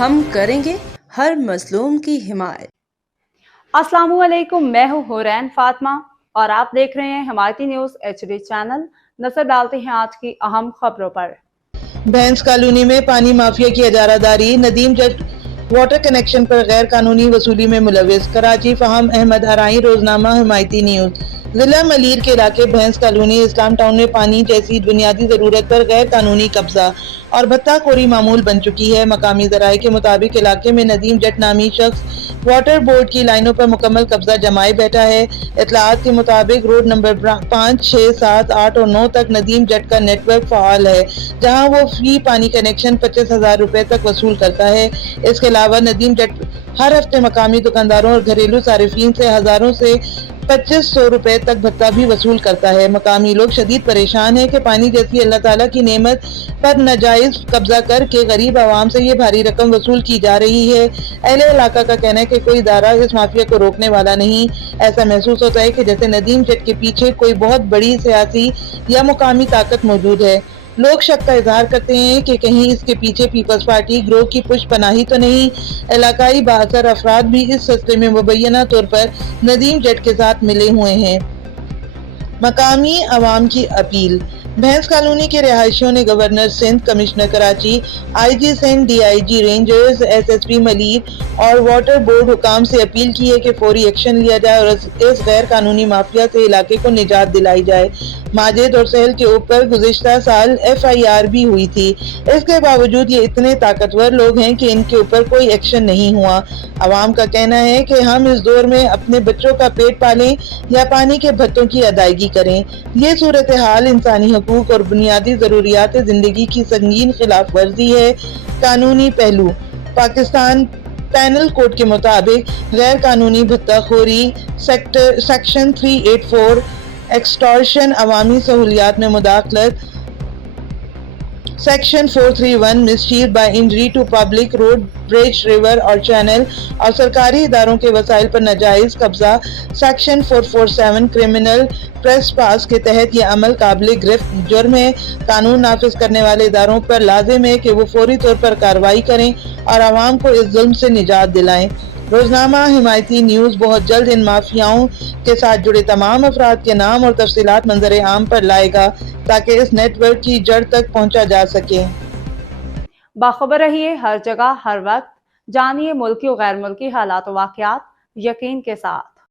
ہم کریں گے ہر مظلوم کی حمایت۔ السلام علیکم، میں ہوں حورین فاطمہ اور آپ دیکھ رہے ہیں حمایتی نیوز HD چینل۔ نظر ڈالتے ہیں آج کی اہم خبروں پر۔ بھینس کالونی میں پانی مافیا کی اجارہ داری، ندیم جٹ واٹر کنیکشن پر غیر قانونی وصولی میں ملوث۔ کراچی، فہم احمد آرائی، روزنامہ حمایتی نیوز۔ ضلع ملیر کے علاقے بھینس کالونی اسلام ٹاؤن میں پانی جیسی بنیادی ضرورت پر غیر قانونی قبضہ اور بھتہ خوری معمول بن چکی ہے۔ مقامی ذرائع کے مطابق علاقے میں ندیم جٹ نامی شخص واٹر بورڈ کی لائنوں پر مکمل قبضہ جمائے بیٹھا ہے۔ اطلاعات کے مطابق روڈ نمبر 5، 6، 7، 8 اور 9 تک ندیم جٹ کا نیٹ ورک فعال ہے، جہاں وہ فی پانی کنیکشن 25,000 روپے تک وصول کرتا ہے۔ اس کے علاوہ ندیم جٹ ہر ہفتے مقامی دکانداروں اور گھریلو صارفین سے ہزاروں سے 2500 روپے تک بھتہ بھی وصول کرتا ہے۔ مقامی لوگ شدید پریشان ہیں کہ پانی جیسی اللہ تعالیٰ کی نعمت پر ناجائز قبضہ کر کے غریب عوام سے یہ بھاری رقم وصول کی جا رہی ہے۔ اہل علاقہ کا کہنا ہے کہ کوئی ادارہ اس مافیا کو روکنے والا نہیں۔ ایسا محسوس ہوتا ہے کہ جیسے ندیم جٹ کے پیچھے کوئی بہت بڑی سیاسی یا مقامی طاقت موجود ہے۔ لوگ شک کا اظہار کرتے ہیں کہ کہیں اس کے پیچھے پیپلز پارٹی گروہ کی پشت پناہی تو نہیں۔ علاقائی بااثر افراد بھی اس سلسلے میں مبینہ طور پر ندیم جٹ کے ساتھ ملے ہوئے ہیں۔ مقامی عوام کی اپیل۔ بھینس کالونی کے رہائشیوں نے governor Sindh, commissioner Karachi, IG Sindh, DIG rangers, SSP Malir اور واٹر بورڈ حکام سے اپیل کی ہے کہ فوری ایکشن لیا جائے اور اس غیر قانونی مافیا سے علاقے کو نجات دلائی جائے۔ ماجد اور سہیل کے اوپر گزشتہ سال FIR بھی ہوئی تھی، اس کے باوجود یہ اتنے طاقتور لوگ ہیں کہ ان کے اوپر کوئی ایکشن نہیں ہوا۔ عوام کا کہنا ہے کہ ہم اس دور میں اپنے بچوں کا پیٹ پالیں یا پانی کے بھتوں کی ادائیگی کریں۔ یہ صورتحال انسانی حقوق اور بنیادی ضروریات زندگی کی سنگین خلاف ورزی ہے۔ قانونی پہلو۔ پاکستان پینل کوڈ کے مطابق غیر قانونی بھتہ خوری، سیکشن 384 ایکسٹارشن، عوامی سہولیات میں مداخلت، section 431 mischief by injury to public road, bridge, river اور چینل اور سرکاری اداروں کے وسائل پر ناجائز قبضہ، سیکشن 447 کرمنل ٹریسپاس کے تحت یہ عمل قابل گرفت جرم ہے۔ قانون نافذ کرنے والے اداروں پر لازم ہے کہ وہ فوری طور پر کارروائی کریں اور عوام کو اس ظلم سے نجات دلائیں۔ روزنامہ حمایتی نیوز بہت جلد ان مافیاؤں کے ساتھ جڑے تمام افراد کے نام اور تفصیلات منظر عام پر لائے گا تاکہ اس نیٹ ورک کی جڑ تک پہنچا جا سکے۔ باخبر رہیے ہر جگہ ہر وقت، جانیے ملکی و غیر ملکی حالات و واقعات یقین کے ساتھ۔